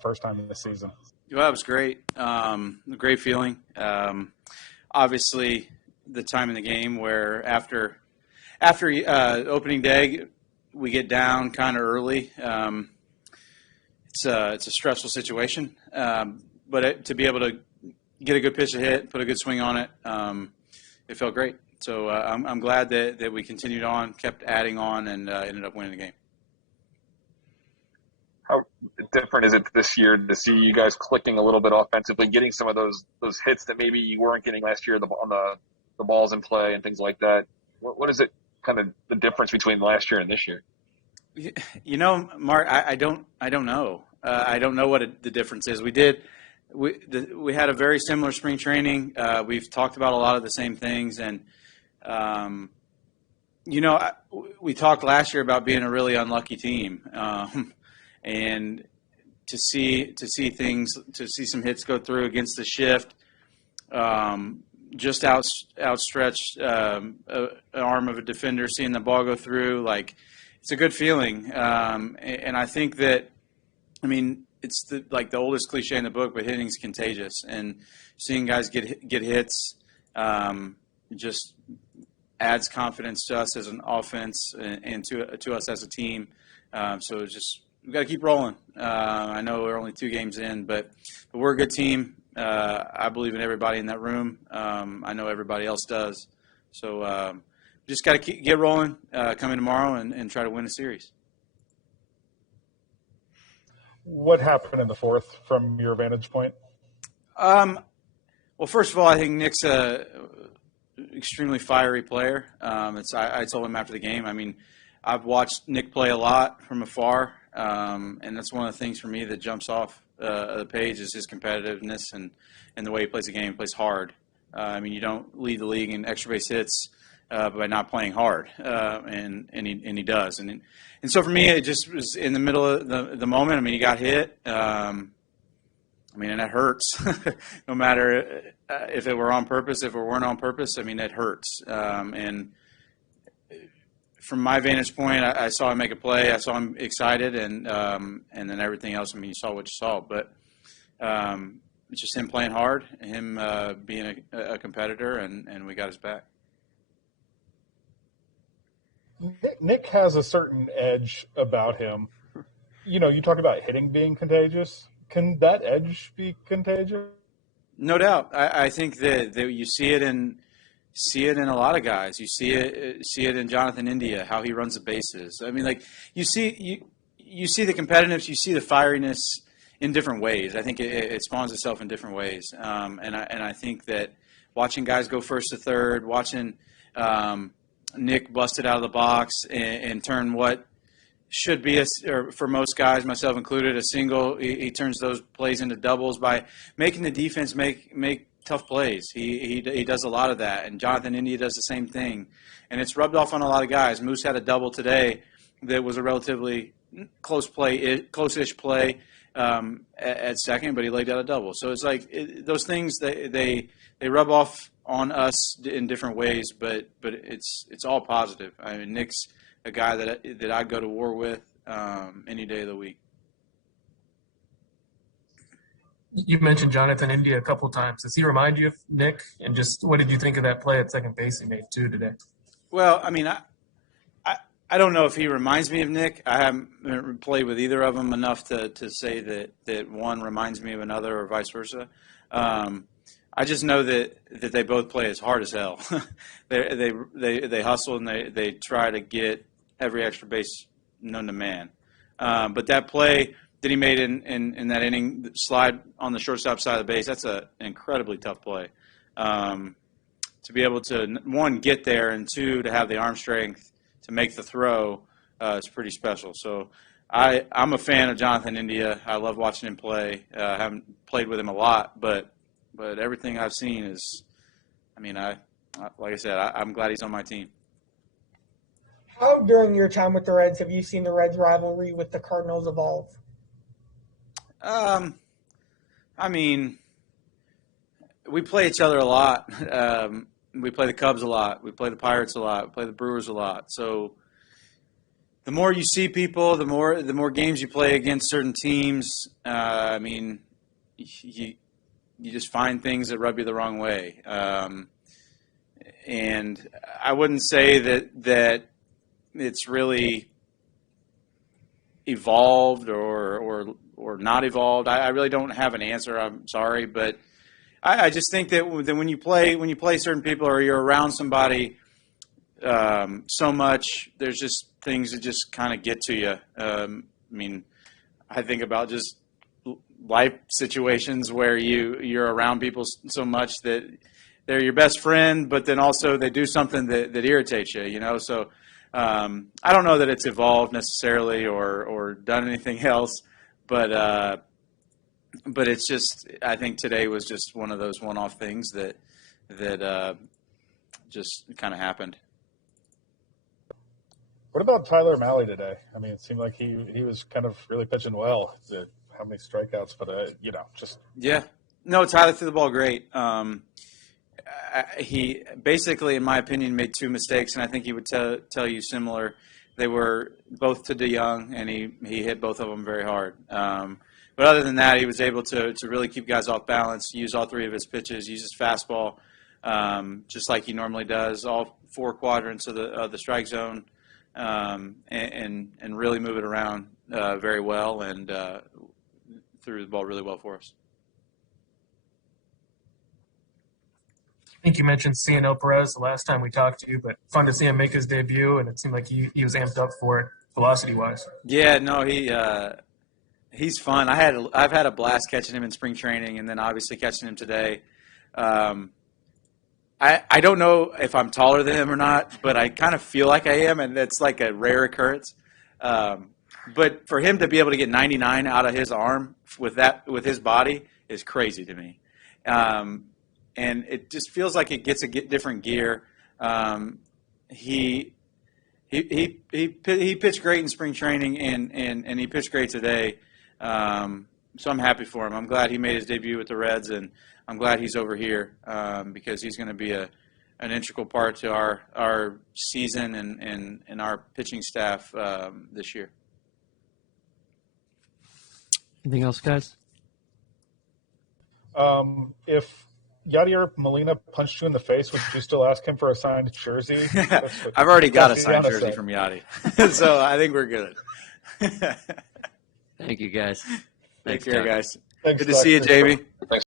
first time this season? Well, that was great. Great feeling. Obviously, the time in the game where after opening day, we get down kind of early. It's a stressful situation, but to be able to get a good pitch to hit, put a good swing on it, it felt great. So I'm glad that we continued on, kept adding on, and ended up winning the game. How different is it this year to see you guys clicking a little bit offensively, getting some of those hits that maybe you weren't getting last year on the balls in play and things like that? What is it kind of the difference between last year and this year? You know, Mark, I don't know. I don't know what the difference is. We had a very similar spring training. We've talked about a lot of the same things, and we talked last year about being a really unlucky team. And to see some hits go through against the shift, just outstretched an arm of a defender, seeing the ball go through, like it's a good feeling. And I think that, I mean, it's the oldest cliche in the book, but hitting's contagious, and seeing guys get hits just adds confidence to us as an offense and to us as a team. So just. We've got to keep rolling. I know we're only 2 games in, but we're a good team. I believe in everybody in that room. I know everybody else does. So just got to get rolling, come in tomorrow and try to win a series. What happened in the fourth from your vantage point? Well, first of all, I think Nick's a extremely fiery player. I told him after the game, I mean, I've watched Nick play a lot from afar. And that's one of the things for me that jumps off the page is his competitiveness and the way he plays the game. He plays hard. I mean, you don't lead the league in extra base hits by not playing hard, and he does. And so for me, it just was in the middle of the moment. I mean, he got hit. I mean, and that hurts. No matter if it were on purpose, if it weren't on purpose. I mean, it hurts. And from my vantage point, I saw him make a play. I saw him excited, and then everything else. I mean, you saw what you saw, but it's just him playing hard, him being a competitor, and we got his back. Nick has a certain edge about him. You know, you talk about hitting being contagious. Can that edge be contagious? No doubt. I think that you see it in a lot of guys. You see it in Jonathan India, how he runs the bases. I mean, like you see the competitiveness, you see the fieriness in different ways. I think it spawns itself in different ways. And I think that watching guys go first to third, watching Nick bust it out of the box and turn what should be or for most guys, myself included, a single. He turns those plays into doubles by making the defense make tough plays. He does a lot of that, and Jonathan India does the same thing, and it's rubbed off on a lot of guys. Moose had a double today that was a relatively close-ish play at second, but he laid out a double. So it's like those things they rub off on us in different ways, but it's all positive. I mean, Nick's a guy that I'd go to war with any day of the week. You mentioned Jonathan India a couple times. Does he remind you of Nick? And just what did you think of that play at second base he made too today? Well, I mean, I don't know if he reminds me of Nick. I haven't played with either of them enough to say that one reminds me of another or vice versa. I just know that they both play as hard as hell. they hustle and they try to get every extra base known to man. But that play that he made in that inning, slide on the shortstop side of the base, that's an incredibly tough play. To be able to, one, get there, and two, to have the arm strength to make the throw is pretty special. So I'm a fan of Jonathan India. I love watching him play. I haven't played with him a lot, but everything I've seen is, I mean, like I said, I'm glad he's on my team. How, during your time with the Reds, have you seen the Reds rivalry with the Cardinals evolve? I mean, we play each other a lot. We play the Cubs a lot. We play the Pirates a lot. We play the Brewers a lot. So the more you see people, the more games you play against certain teams. I mean, you just find things that rub you the wrong way. And I wouldn't say that it's really evolved or not evolved. I really don't have an answer. I'm sorry, but I just think that when you play certain people or you're around somebody so much, there's just things that just kind of get to you. I mean, I think about just life situations where you're around people so much that they're your best friend, but then also they do something that irritates you, you know? So I don't know that it's evolved necessarily or done anything else, but it's just, I think today was just one of those one-off things that just kind of happened. What about Tyler Malley today? I mean, it seemed like he was kind of really pitching well. How many strikeouts, but just yeah. No, Tyler threw the ball great. He basically, in my opinion, made two mistakes, and I think he would tell you similar. They were both to DeYoung, and he hit both of them very hard. But other than that, he was able to really keep guys off balance, use all three of his pitches, use his fastball just like he normally does, all four quadrants of the strike zone, and really move it around very well, and threw the ball really well for us. I think you mentioned Cianel Perez the last time we talked to you, but fun to see him make his debut, and it seemed like he was amped up for it velocity-wise. Yeah, no, he's fun. I've had a blast catching him in spring training, and then obviously catching him today. I don't know if I'm taller than him or not, but I kind of feel like I am, and that's like a rare occurrence. But for him to be able to get 99 out of his arm with his body is crazy to me. And it just feels like it gets a different gear. He pitched great in spring training, and he pitched great today. So I'm happy for him. I'm glad he made his debut with the Reds, and I'm glad he's over here because he's going to be an integral part to our season and our pitching staff this year. Anything else, guys? If Yadier Molina punched you in the face, would you still ask him for a signed jersey? I've already got a signed jersey from Yadi, so I think we're good. Thank you, guys. Take care, guys. Thanks, Good to see you, Dr. JB. Thanks.